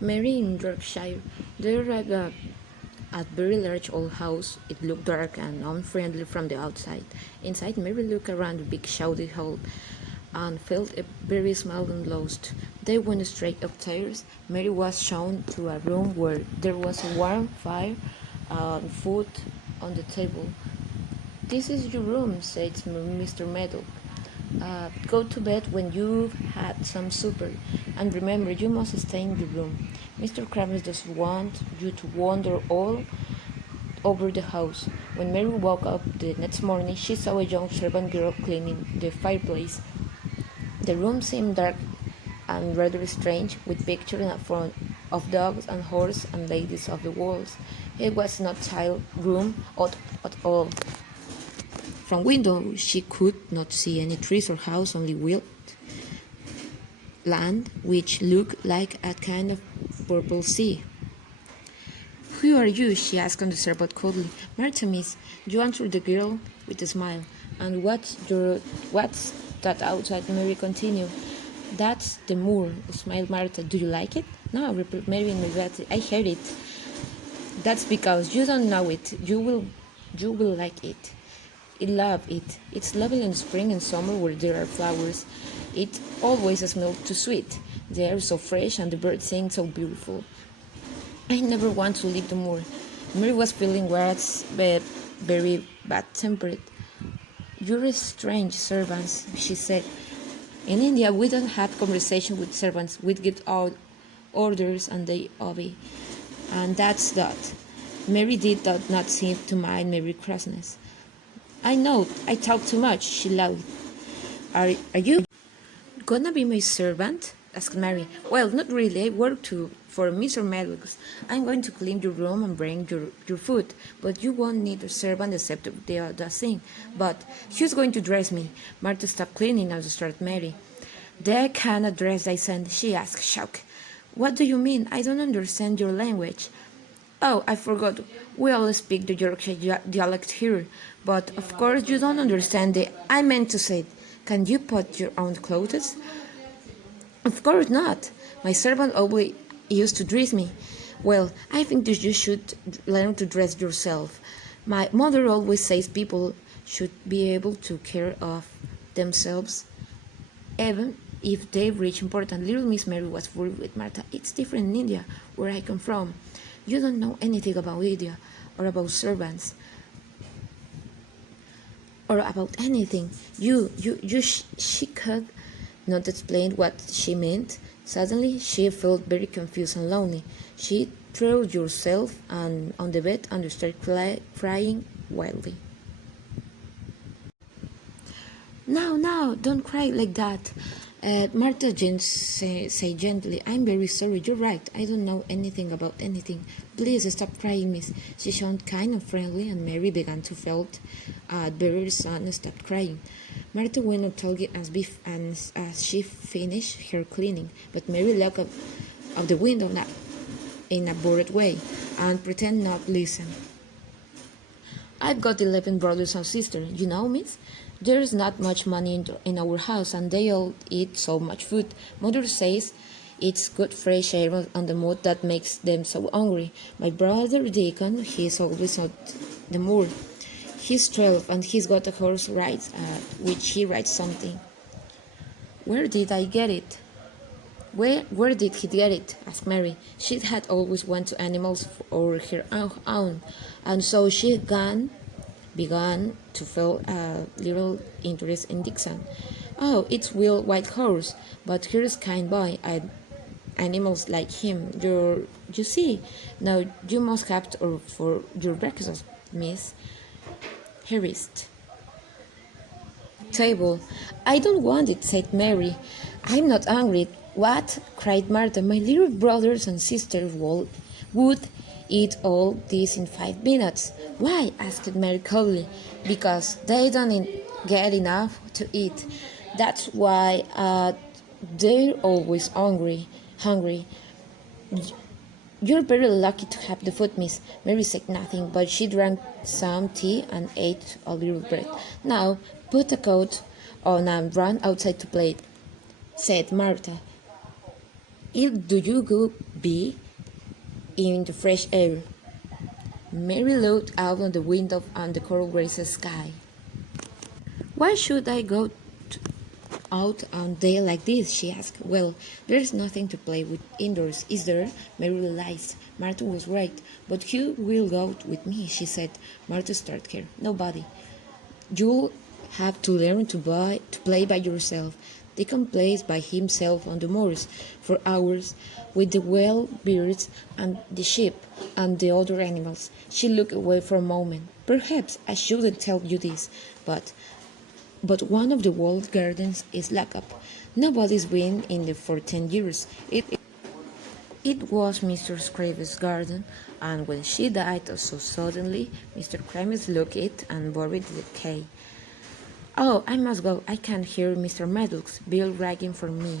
Mary in Yorkshire. They arrived at a very large old house. It looked dark and unfriendly from the outside. Inside, Mary looked around the big shady hall and felt very small and lost. They went straight upstairs. Mary was shown to a room where there was a warm fire and food on the table. "This is your room," said Mr. Meadow. "Go to bed when you've had some supper, and remember you must stay in your room. Mr. Krabs doesn't want you to wander all over the house." When Mary woke up the next morning, she saw a young servant girl cleaning the fireplace. The room seemed dark and rather strange, with pictures in front of dogs and horses and ladies of the walls. It was not a child room at all. From window she could not see any trees or house, only wild land, which looked like a kind of purple sea. "Who are you?" she asked on the servant coldly. "Martha, miss," you answered the girl with a smile. "And what's that outside?" Mary continued. "That's the moor," smiled Martha. "Do you like it?" "No," replied Mary immediately. "I hate it." "That's because you don't know it. You will like it." I love it. It's lovely in spring and summer where there are flowers. It always smells too sweet. The air is so fresh and the birds sing so beautiful. I never want to leave the moor. Mary was feeling worse, but very bad-tempered. "You're a strange servants," she said. "In India, we don't have conversation with servants. We give out orders and they obey. And that's that." Mary did not seem to mind Mary's crossness. "I know, I talk too much," she laughed. Are you gonna be my servant?" asked Mary. "Well, not really. I work for Mr. Medlock's. I'm going to clean your room and bring your food, but you won't need a servant except the thing. But who's going to dress me?" Martha stopped cleaning and started Mary. "They cannot dress thyself," she asked, shocked. "What do you mean? I don't understand your language." "Oh, I forgot. We all speak the Yorkshire dialect here, but of course you don't understand it. I meant to say, can you put your own clothes?" "Of course not. My servant always used to dress me." "Well, I think that you should learn to dress yourself. My mother always says people should be able to care of themselves, even if they reach important." Little Miss Mary was worried with Martha. "It's different in India, where I come from. You don't know anything about India, or about servants, or about anything. She could not explain what she meant. Suddenly, she felt very confused and lonely. She threw herself on the bed and started crying wildly. "No, no, don't cry like that." Martha Jane say gently, "I'm very sorry. You're right. I don't know anything about anything. Please stop crying, miss." She sounded kind and friendly, and Mary began to feel very sad and stopped crying. Martha went on talking as she finished her cleaning, but Mary looked out of the window in a bored way and pretended not to listen. "I've got 11 brothers and sisters, you know, miss. There's not much money in our house, and they all eat so much food. Mother says it's good fresh air on the mood that makes them so hungry. My brother Deacon, he's always on the moor. He's 12, and he's got a horse which he rides something." "Where did I get it?" Where did he get it?" asked Mary. She had always wanted animals for her own, and so she began to feel a little interest in Dixon. "Oh, it's Will White Horse, but here's kind boy. Animals like him. You see. Now you must have for your breakfast, Miss Harris." "Table. I don't want it," said Mary. "I'm not hungry." "What?" cried Martha. "My little brothers and sisters would eat all this in 5 minutes." "Why?" asked Mary coldly. "Because they don't get enough to eat. That's why they're always hungry. You're very lucky to have the food, miss." Mary said nothing, but she drank some tea and ate a little bread. "Now, put a coat on and run outside to play," said Martha. Do you go be in the fresh air? Mary looked out on the window and the coral gray sky. Why should I go out on day like this? She asked. Well, there's nothing to play with indoors, is there? Mary realized Martin was right. But who will go with me? She said. Martin started her. Nobody. You'll have to learn to play by yourself. Deacon plays by himself on the moors for hours with the wild birds and the sheep and the other animals. She looked away for a moment. Perhaps I shouldn't tell you this, but one of the walled gardens is locked up. Nobody's been in there for 10 years. It was Mr. Craven's garden, and when she died so suddenly, Mr. Craven looked it and buried the key. Oh, I must go. I can't hear Mr. Maddox. Bill ragging for me.